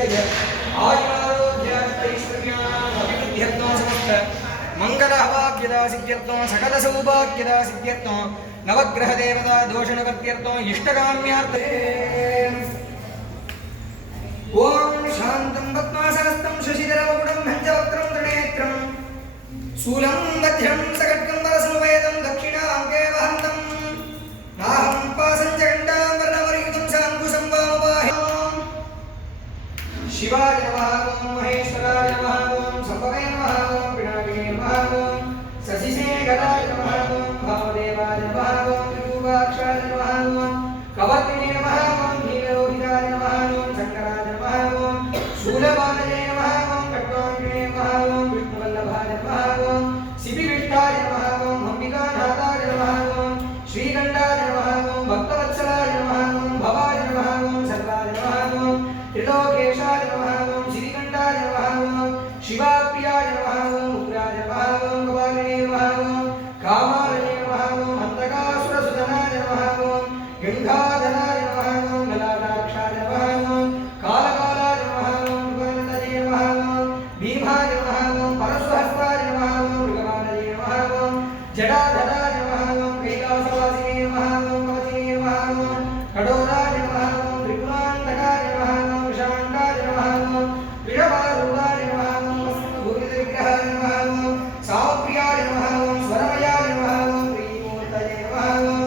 आयुरारोग्याष्टैश्वर्याभिवृद्ध्यर्थं समस्त मंगलहवाभ्यदा सिद्ध्यर्थं सकल सौभाग्यदा सिद्ध्यर्थं नवग्रह देवता दोषनिवृत्त्यर्थं इष्टकाम्यार्थे ओम शांतं पद्मासनस्थं शशिधरमकुटं भञ्जवक्त्रं त्रिनेत्रं शूलं वज्रं सकट्कं वरसमवेदं दक्षिणाङ्के वहन्तं नाहं पासञ्चगण्डां वर्णमरियुतं साङ्कुशं वामबाह्यं शिवाय नमः ओं महेश्वराय नमः ओं सम्भवे नमः ओं पिनाकिने नमः ओं शशिशेखराय नमः ओं भावदेवाय नमः ओं त्रिभुवाक्षाय नमः ओं कवत्रिणे नमः ओं नीललोहिताय नमः ओं शङ्कराय नमः ओं शूलपाणये नमः ओं खट्वाङ्गिने नमः ओं विष्णुवल्लभाय नमः ओं शिबिविष्टाय नमः ओं अंबिकानाथाय नमः ओं श्रीकण्ठाय नमः ओं भक्तवत्सलाय नमः ओं भवाय नमः ओं सर्वाय नमः ओं त्रिलोकेशाय नमः ओं श्रीकण्ठाय नमः ओं शिवाप्रियाय नमः ओं उग्राय नमः ओं कपालिने नमः ओं कामालये नमः ओं हन्तकासुरसुतनाय नमः ओं गङ्गाधराय नमः ओं ललाटाक्षाय नमः ओं कालकालाय नमः ओं कृपानन्दये नमः ओं भीमाय नमः ओं परशुहस्ताय नमः ओं मृगवानये नमः ओं जडाधराय नमः ओं कैलासवासिने नमः ओं कवचिने नमः ओं कठोराय नमः ओं त्रिपुरान्तकाय नमः ओं विषाण्डाय नमः ओं विषपारूढाय नमः ओं भूमिविग्रहाय नमः ओं सामप्रियाय नमः ओं स्वरमयाय नमः ओं प्रीमूर्तये नमः ओं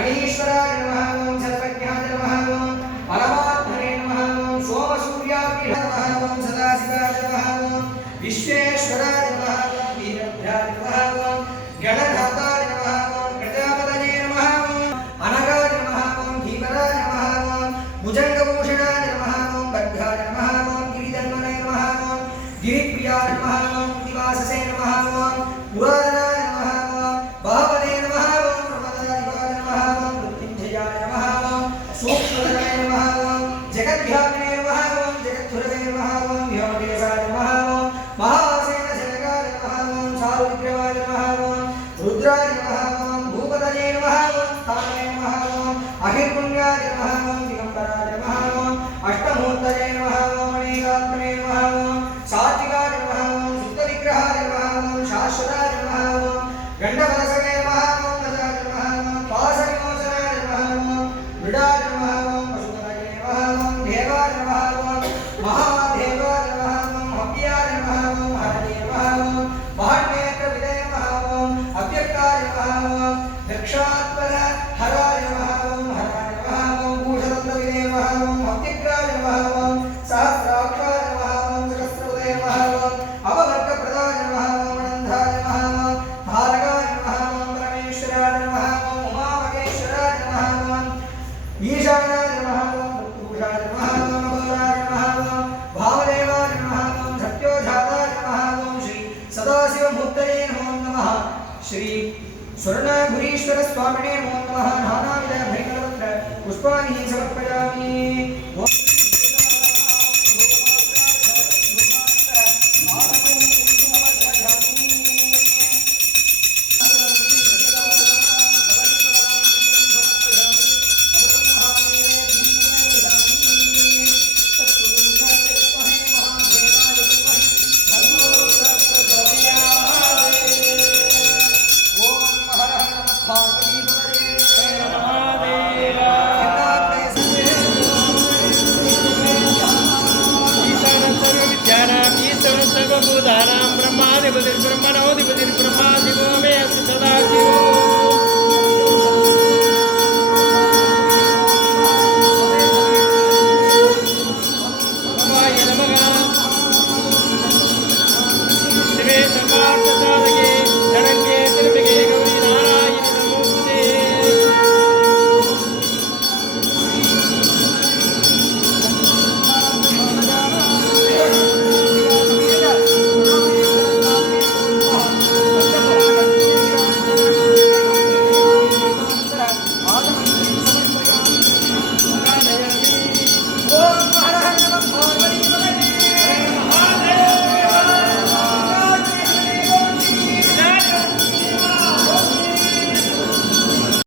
अनीश्वराय नमः ओं सर्वज्ञाय नमः ओं परमात्मने नमः ओं सोमसूर्याभ्य नमः ओं सदाशिवाय नमः ओं विश्वेश्वराय नमः ओं वीरभद्राय नमः ओं गणनाथाय नमः ओं प्रजापतये नमः ओं अनगाय नमः ओं धीवराय नमः ओं भुजङ्गभूषणाय नमः ओं भद्राय नमः ओं गिरिधन्वने नमः ओं गिरिप्रियाय नमः ओं दिवाससे नमः ओं पुरातनाय नमः ओं बाहवने नमः ओं प्रमदादिवाय नमः ओं मृत्युञ्जयाय नमः ओं सूक्ष्मधराय नमः ओं जगद्व्यापिने नमः ओं जगद्धुरवे नमः ओं व्योमकेशाय नमः ओं महासेनशनकाय नमः ओं सारुविग्रहाय नमः ओं रुद्राय नमः ओं भूपतये नमः ओं स्थाने नमः ओं अहिर्पुण्याय नमः ओं दिगम्बराय नमः ओं अष्टमूर्तये नमः ओं अनेकात्मने नमः ओं सात्विकाय नमः ओं शुद्धविग्रहाय नमः ओं शाश्वताय नमः ओं गण्डवरसके नमः ओं गजाय नमः ओं पाशविमोचनाय नमः ओं मृडाय नमः ओं पशुपतये नमः ओं देवाय नमः ओं महादेवाय नमः ओं अव्याय नमः ओं हरये नमः ओं महानेत्रविदे नमः ओं अव्यक्ताय नमः ओं दक्षात्पर हराय नमः ओं हराय नमः ओं भूषरत्नविदे नमः ओं अव्यक्ताय नमः ओं सहस्राक्षाय नमः ओं सहस्रवदे नमः ओं अववर्गप्रदाय नमः ओं अनन्ताय नमः ओं धारकाय नमः ओं परमेश्वराय नमः ओं उमामहेश्वराय नमः ओं ईशानाय नमः ओं मृत्युभूषाय नमः ओं अघोराय नमः ओं भावदेवाय नमः ओं सत्योजाताय नमः ओं श्री सदाशिवमूर्तये नमो नमः श्री स्वर्णगुरीश्वर स्वामिने नमो नमः नानाविध भैरवत्र पुष्पाणि समर्पयामि।